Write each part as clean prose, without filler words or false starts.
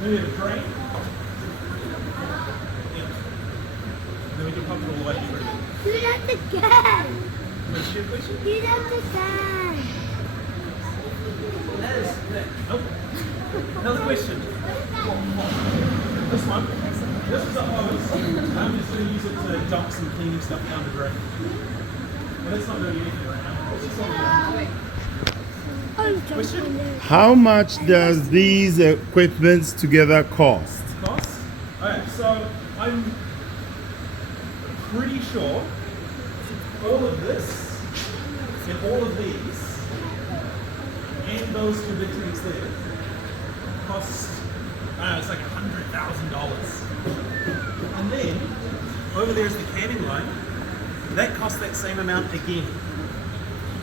Then we have a drain. Yeah. Then we can pump it all the way to get rid of it. Do that again. What's your question? Do that again. Nope. Another question. This one. This is a hose. I'm just going to use it to dump some cleaning stuff down the drain. But it's not doing anything right now. It's just on Question? How much does these equipments together cost? Cost? Alright, so I'm pretty sure all of this and all of these and those two big tanks there cost, it's like $100,000. And then over there's the canning line. That costs that same amount again.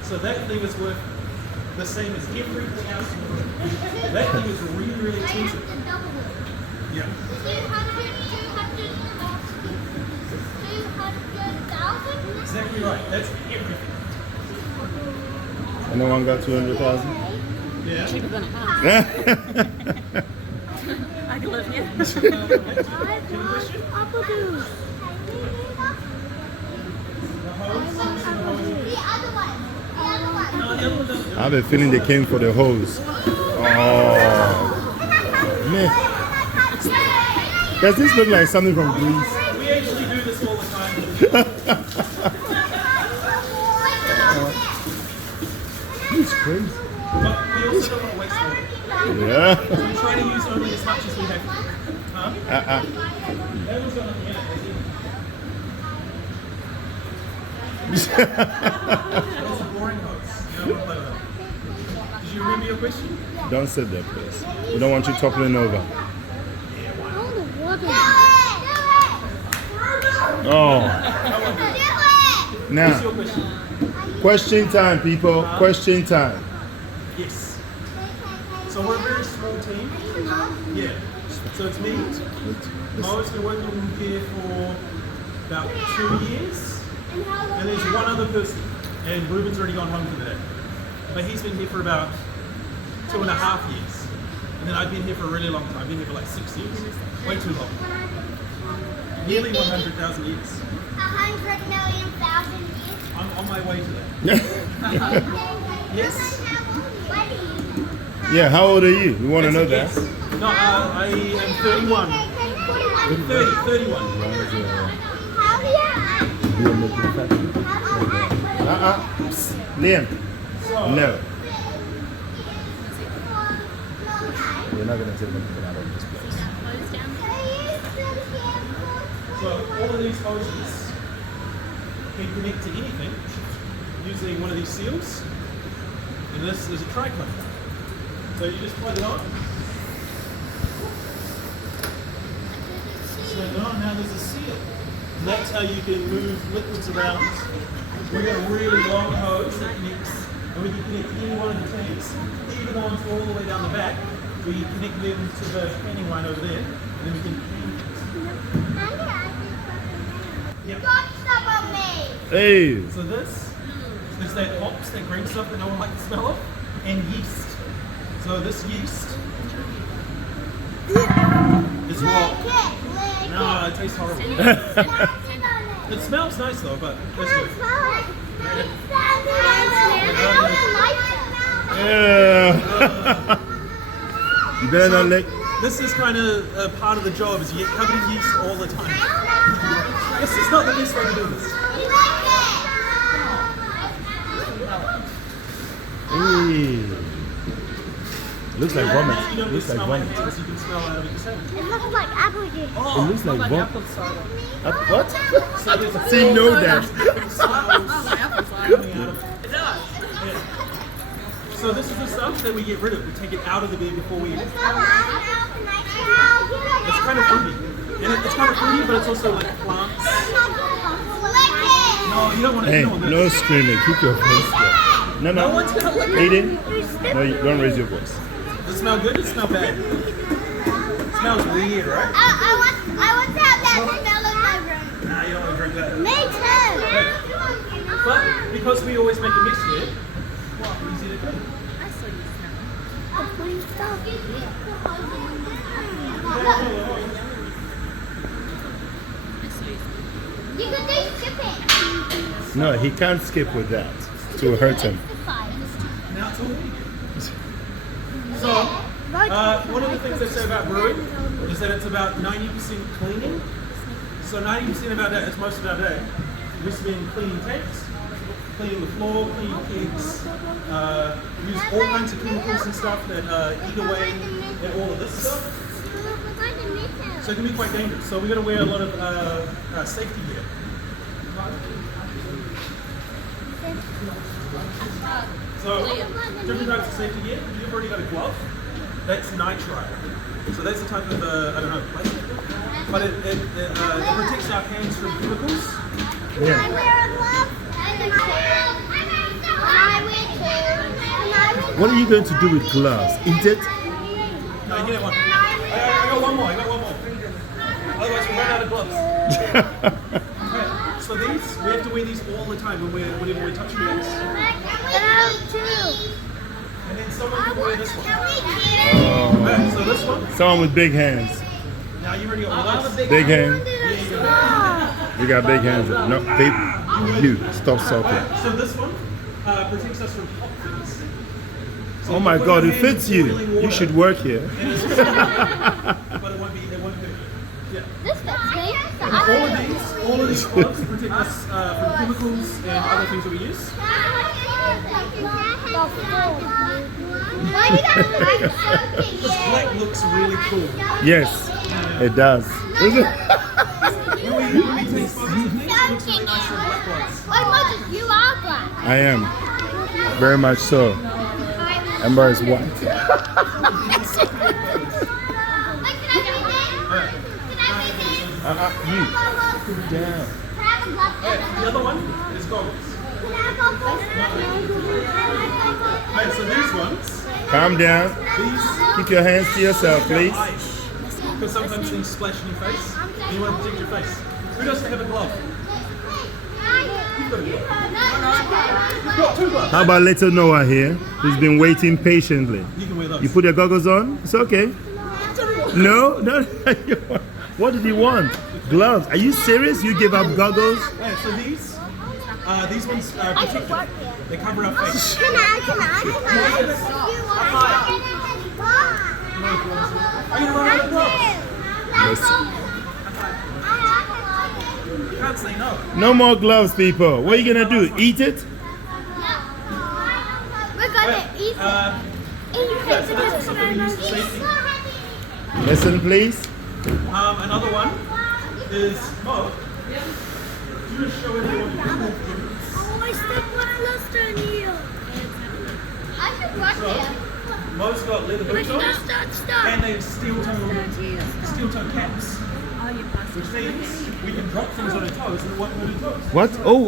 So that thing is worth the same as everything else in the room. That thing is really, really expensive. Yeah. 200,000? Exactly right. That's everything. Anyone got 200,000? Yeah. Cheaper than a house. I can live here. I want apple juice. The other one. I have a feeling they came for the hose. Oh, man. Does this look like something from Greece? We actually do this all the time. It's crazy. But we also don't want to waste water. Yeah. We try to use only as much as we have to. Huh? That was on the end. It's a boring hose. You don't want to play with it. Did you remember your question? Don't sit there, please. We don't want you toppling over. Oh. Now, What's your question? question time, people. Question time. Yes. So we're a very small team. Yeah. So it's me. Mo's been working here for about 2 years. And there's one other person. And Ruben's already gone home for the day. But he's been here for about 2.5 years. And then I've been here for a really long time. I've been here for like 6 years. Way too long. Nearly 100,000 years. 100,000,000 years. I'm on my way to that. Yes? Yeah, how old are you? We want to know that. No, I am 31. 31. Liam, So, no. We're not going to take anything out of this place. so all of these hoses can connect to anything using one of these seals. And this is a triclone. So you just plug it on. So now there's a seal. And that's how you can move liquids around. We've got a really long hose that connects, and we can connect any one of the tanks, even the ones all the way down the back. We connect them to the canning line over there, and then we can. Yep. Hey, So this is that hops, that green stuff that no one likes the smell of, and yeast. So this yeast is what. No, it tastes horrible. It smells nice though, but this way. yeah. You better not let. This is kind of a part of the job, is you get covered in yeast all the time. This is not the best way to do this. Hey. Looks like vomit. You don't Looks like smell my vomit. hands, you can smell out of it yourself. It looks like apple juice. It looks like vomit. Apple cider. What? So there's a See, know that. Oh, my apple cider. coming out of it. It does. Yeah. So this is the stuff that we get rid of. We take it out of the beer before we. It's kind of fruity, and it's kind of fruity, but it's also like plants. No, you don't want to. Hey, You don't want no this. screaming. Keep your voice down. No, No no. one's gonna lick it. Aiden, no, you don't raise your voice. Does it smell good? Does it smell bad? It smells weird, right? I want to have that smell in my room. Nah, you don't want to drink that. Me too. But because we always make a mix here, easy to do. I still use smell. putting stuff. You could do skipping. No, he can't skip with that. It will hurt him. Now it's all vegan. So, one of the things they say about brewing is that it's about 90% cleaning. So 90% of our day, it's most of our day, we spend cleaning tanks, cleaning the floor, cleaning kegs, use all kinds of chemicals and stuff that eat away at all of this stuff. So it can be quite dangerous. So we got to wear a lot of safety gear. So different types of safety gear. You've already got a glove. That's nitride. So that's the type of I don't know plastic, but it protects our hands from chemicals. Yeah. What are you going to do with gloves? Eat it? No, you get one. I got one more. Otherwise, we'll run out of gloves. Okay, so these, we have to wear these all the time whenever we're touching things. And then someone can wear this one. Okay, so this one. Someone with big hands. Now you already got all those. Big hands. You got big hands. No, babe, you stop sulking. So this one protects us from hot things. So Oh you my put God, your it hand fits in you. boiling You water, should work here. but it won't be. Yeah. This fits me. And all of these gloves protect us from chemicals and other things that we use. This black looks really cool. Yes, it does. When we take photos of things, it looks really nice with black lights. You are black. I am. Very much so. Amber is white. You. Put it down. The other one is goggles. Alright, so these ones, Calm down. these Keep your hands to yourself, please. ice. Because sometimes things splash in your face, and you want to protect your face. Who doesn't have a glove? You've got a glove. You've got two gloves. How about little Noah here, who's been waiting patiently? You can wear those. You put your goggles on? It's okay. No? No? What did he want? Gloves. Are you serious? You give up goggles? Alright, so these ones protect you. They cover our face. Can I? Are you running out of gloves? Listen. You can't say no. No more gloves, people. What are you going to do? Eat it? We're gonna eat it. Yeah, so that's something we use for safety. Listen, please. Another one is Mo. You just show everyone your cool fingers. I stepped one luster in here. I should brush So, it. Mo's got leather boots on, Stop. and they have steel toe caps, Oh, you passed which means we can drop things on our toes and it won't hurt our toes. What? Oh.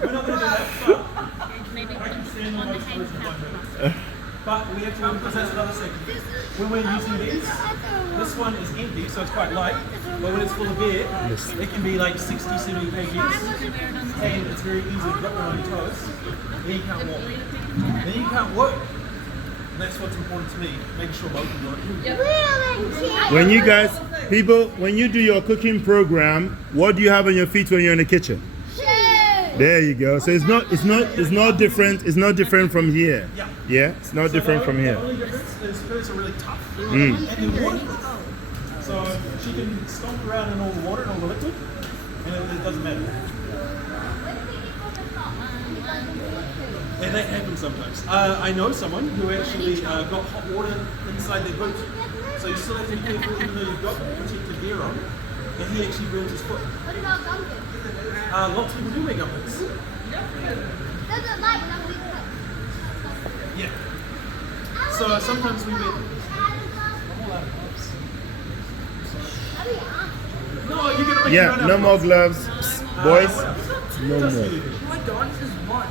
We're not going to do that, but maybe I can stand on those toes and won't hurt. But we have to, because that's another thing. When we're using these, this one is empty, so it's quite light. But when it's full of air, it can be like 60, 70 kgs. And it's very easy to drop them on your toes. Then you can't walk. Then you can't work. And that's what's important to me, making sure both can work. When you guys, people, when you do your cooking program, what do you have on your feet when you're in the kitchen? There you go. So it's not different. It's not different from here. Yeah. Yeah, it's not different from The here. only difference is hers are really tough. And they're waterproof. So she can stomp around in all the water and all the liquid, and it doesn't matter. And that happens sometimes. I know someone who actually got hot water inside their boot. So you still have to be careful even though you've got protective gear on. And he actually burns his foot. What about gumbo? Lots of people do wear gumboots. Does it like gumbo? Yeah. So sometimes we wear them. I'm all out of gloves. No, you're gonna make me run Yeah, out no of more gloves. Boys, what else? no Just more. you. My dog is one.